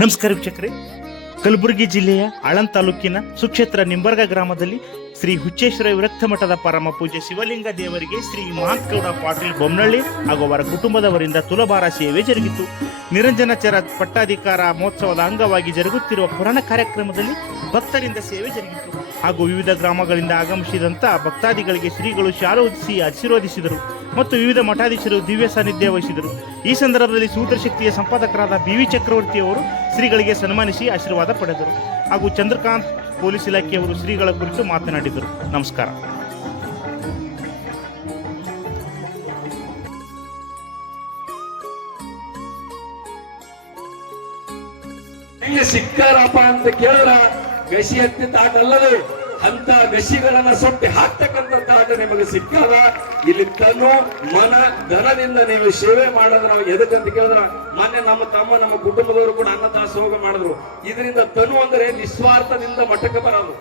ನಮಸ್ಕಾರ ವೀಕ್ಷಕರೇ. ಕಲಬುರಗಿ ಜಿಲ್ಲೆಯ ಆಳಂದ್ ತಾಲೂಕಿನ ಸುಕ್ಷೇತ್ರ ನಿಂಬರ್ಗ ಗ್ರಾಮದಲ್ಲಿ ಶ್ರೀ ಹುಚ್ಚೇಶ್ವರ ವಿರಕ್ತ ಮಠದ ಪರಮ ಪೂಜೆ ಶಿವಲಿಂಗ ದೇವರಿಗೆ ಶ್ರೀ ಮಹಾತ್ಗೌಡ ಪಾಟೀಲ್ ಬೊಮ್ಮನಳ್ಳಿ ಹಾಗೂ ಅವರ ಕುಟುಂಬದವರಿಂದ ತುಲಭಾರ ಸೇವೆ ಜರುಗಿತು. ನಿರಂಜನಾಚಾರ ಪಟ್ಟಾಧಿಕಾರ ಮಹೋತ್ಸವದ ಅಂಗವಾಗಿ ಜರುಗುತ್ತಿರುವ ಪುರಾಣ ಕಾರ್ಯಕ್ರಮದಲ್ಲಿ ಭಕ್ತರಿಂದ ಸೇವೆ ಜರುಗಿತು. ಹಾಗೂ ವಿವಿಧ ಗ್ರಾಮಗಳಿಂದ ಆಗಮಿಸಿದಂತ ಭಕ್ತಾದಿಗಳಿಗೆ ಶ್ರೀಗಳು ಶಾರೋಧಿಸಿ ಆಶೀರ್ವದಿಸಿದರು ಮತ್ತು ವಿವಿಧ ಮಠಾಧೀಶರು ದಿವ್ಯ ಸಾನ್ನಿಧ್ಯ ವಹಿಸಿದರು. ಈ ಸಂದರ್ಭದಲ್ಲಿ ಸೂತ್ರಶಕ್ತಿಯ ಸಂಪಾದಕರಾದ ಬಿ ವಿ ಚಕ್ರವರ್ತಿ ಅವರು ಶ್ರೀಗಳಿಗೆ ಸನ್ಮಾನಿಸಿ ಆಶೀರ್ವಾದ ಪಡೆದರು. ಹಾಗೂ ಚಂದ್ರಕಾಂತ್ ಪೊಲೀಸ್ ಇಲಾಖೆಯವರು ಶ್ರೀಗಳ ಕುರಿತು ಮಾತನಾಡಿದರು. ನಮಸ್ಕಾರ. ಹೆಂಗ ಸಿಕ್ಕಾರಪ್ಪ ಅಂತ ಕೇಳಿದ್ರ ಗಸಿ ಹತ್ತಿ ತಾಟಲ್ಲದು ಅಂತ ಗಸಿಗಳನ್ನ ಸೊಟ್ಟಿ ಹಾಕ್ತಕ್ಕಂಥ ತಾಟ ನಿಮಗೆ ಸಿಕ್ಕಾದ? ಇಲ್ಲಿ ತನು ಮನ, ಧನದಿಂದ ನೀವು ಸೇವೆ ಮಾಡೋದು ನಾವು ಎದಕ್ಕಂತ ಕೇಳಿದ್ರ? ಮೊನ್ನೆ ನಮ್ಮ ತಮ್ಮ, ನಮ್ಮ ಕುಟುಂಬದವರು ಕೂಡ ಅನ್ನದಾಸೋಹ ಮಾಡಿದ್ರು. ಇದರಿಂದ ತನು ಅಂದ್ರೆ ನಿಸ್ವಾರ್ಥದಿಂದ ಮಠಕ್ಕೆ ಬರೋದು.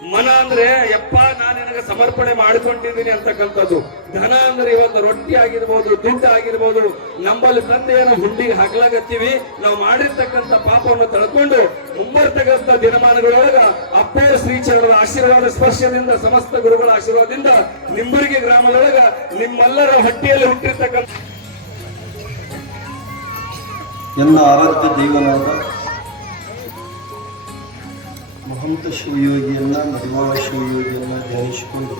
ಮನ ಅಂದ್ರೆ, ಯಪ್ಪ, ನಾನು ನಿನಗೆ ಸಮರ್ಪಣೆ ಮಾಡಿಕೊಂಡಿದ್ದೀನಿ ಅಂತಕ್ಕಂಥದ್ದು. ಧನ ಅಂದ್ರೆ ಇವತ್ತು ರೊಟ್ಟಿ ಆಗಿರ್ಬೋದು, ದುಡ್ಡು ಆಗಿರ್ಬೋದು ನಮ್ಮಲ್ಲಿ ತಂದೆಯನ್ನು ಹುಂಡಿಗೆ ಹಾಕ್ಲಾಗತ್ತೀವಿ ನಾವು ಮಾಡಿರ್ತಕ್ಕಂಥ ಪಾಪವನ್ನು ತಳ್ಕೊಂಡು ಮುಂಬರ್ತಕ್ಕಂಥ ದಿನಮಾನಗಳೊಳಗ ಅಪ್ಪೇ ಶ್ರೀಚರಣರ ಆಶೀರ್ವಾದ ಸ್ಪರ್ಶದಿಂದ, ಸಮಸ್ತ ಗುರುಗಳ ಆಶೀರ್ವಾದದಿಂದ ನಿಂಬರಿಗೆ ಗ್ರಾಮದೊಳಗ ನಿಮ್ಮೆಲ್ಲರ ಹಟ್ಟಿಯಲ್ಲಿ ಹುಟ್ಟಿರ್ತಕ್ಕಂಥ ಎಲ್ಲ ಆರಾಧ್ಯ ದೇವನಾದ ಮಹಂತ ಶಿವಯೋಗಿಯನ್ನ ಮಧ್ವಾ ಶಿವಯೋಗಿಯನ್ನ ಧ್ಯಾನಿಸಿಕೊಂಡು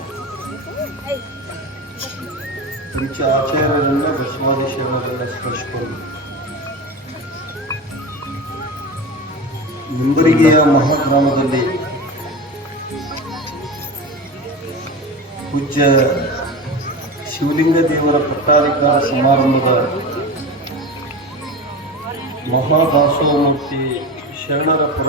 ಪಂಚ ಆಚಾರ್ಯರನ್ನ ಬಸವಾದಿ ಶರಣರನ್ನ ಸ್ಮರಿಸಿಕೊಂಡು ಮುಂಬರಿಗೆಯ ಮಹಾಗ್ರಾಮದಲ್ಲಿ ಪೂಜ್ಯ ಶಿವಲಿಂಗ ದೇವರ ಪಟ್ಟಾಧಿಕಾರ ಸಮಾರಂಭದ ಮಹಾದಾಸೋಮೂರ್ತಿ ಶರಣರ ಪುರಾಣ